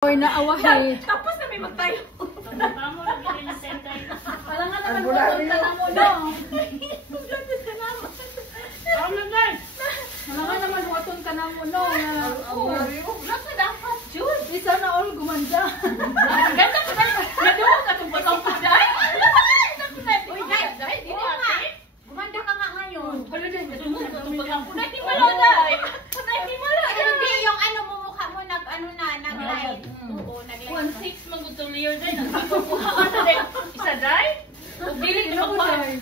Oy, naawahi. Tapos na may magtayo. Pagkamo lagi rin na sentay. Wala nga naman butol ka na mo, no? Lapit ka naman. Ako na guys. Wala nga naman butol ka na mo, no? Vlog na dapat, Jud. Isa na all gumanda. Ang ganda ko dahil. Naduwa ka itong batang ko dahil. Uy, dahil, dili ate. Gumanda ka nga ngayon. Hala dahil, naduwa ka itong batang ko. Natimala dahil. Natimala dahil. Hindi, yung ano mo mukha mo nag-live. Oo, nag-live. 1-6 mag-utuliyo dahil. Nagpapuha ka na dahil. Isa dahil.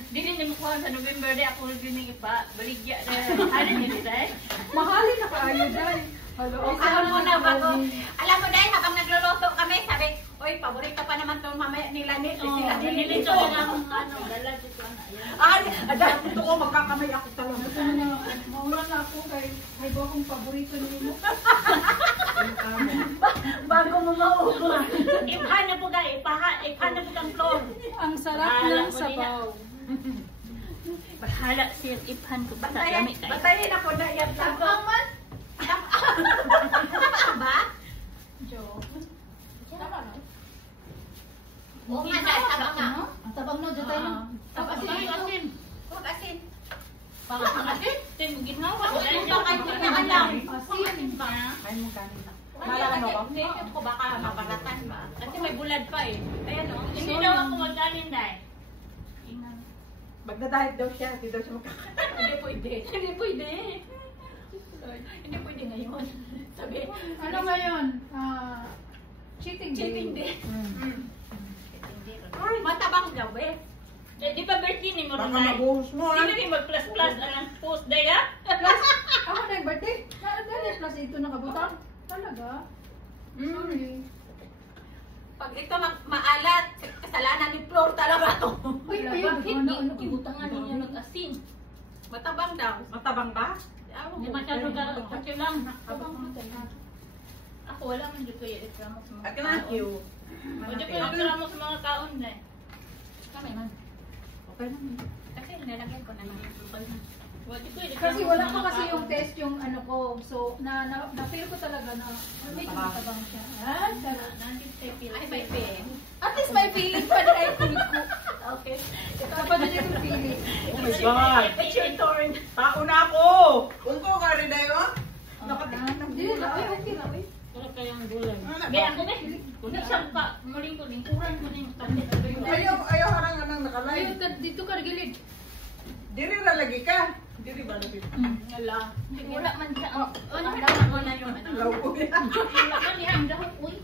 Dili ni makuha sa November dahil. Ako rin yung ipa-baligya dahil. Halin nyo dahil. Mahalin na kaayo dahil. Hello, Alam mo na bago. Alam mo dahil habang nagluluto kami, sabi, oy, paborito pa naman itong mamaya nila ni sila. Nilito ko na akong dala dito na. Ay, dahil gusto ko magkakamay ako talaga. Mauna na ako kay ko akong paborito niyo. Bago mo mauha. Iphan na po guys. Iphan na po kang floor. Ang sarap ng sabaw. Bahala siya. Iphan ko. Bata gamit tayo. Batayin ako na yan. Tabang man. Tama ba? Jo. Tama no? Oo nga, dahil tabang nga. Ang tabang no, dito tayo. Tapos tayo asin. Huwag asin. Para sa asin. Tin mo ginawa. Huwag mo kayo na alam. Asin. Ay mo kanina. Malala mo ba? Native ko baka mabalatan ba? Kasi may bulad pa eh. Ayan o. Hindi daw ako magkanin dahil. Inang. Magdadahit daw siya. Hindi daw siya magkakaroon. Hindi pwede. Hindi pwede. Hindi pwede ngayon. Sabi, Ano ngayon? Cheating day. cheating day. Ay, Matabang daw eh. Eh, di ba birthday ni mo baka rin dahil? mabuhos mo Hindi ha. rin mag-plus-plus ang post day ha? Plus, ako na yung birthday. Dahil plus ito nakabutang. Talaga? Sorry. Pag ito maalat, kasalanan ni Flor talaga to. Uy, Wala, ayun. bakit? Ano? Ibutangan ninyo nag-asin. Matabang daw. Matabang ba? Hindi masyado ka. Kasi lang. Tabang mo talaga. Ako wala man dito yung ikramo sa mga At na kaon. you. Pwede ko yung ikramo sa mga kaon na eh. Kami man. Okay naman. Kasi nilagyan ko na ng Pwede ko yung Kasi ikramo wala sa pa mga kasi kaon. yung test yung ano ko. So, na-feel ko talaga na medyo matabang siya. Ah, sarap. Nandito tayo pila. Ay, may pen. At least may feeling pa na ay feeling ko. Okay. Dapat din yung feeling. Oh my God. It's your turn. Tao na ako. Kung ko ka rin dayo. Nakatingin ng Hindi, okay, okay lang. Wala kayang gulay. Ano ba? Be, ako be. Kung isang pa, muling ko din. Kuran ko din. Ayaw harang nga nang nakalay. Ayun, dito ka gilid. Diri ra lagi ka. Diri ba lagi? Wala. Wala man siya. Ano Alam mo na yung ano. Law ko yan. Wala man niya ang dahon. Uy,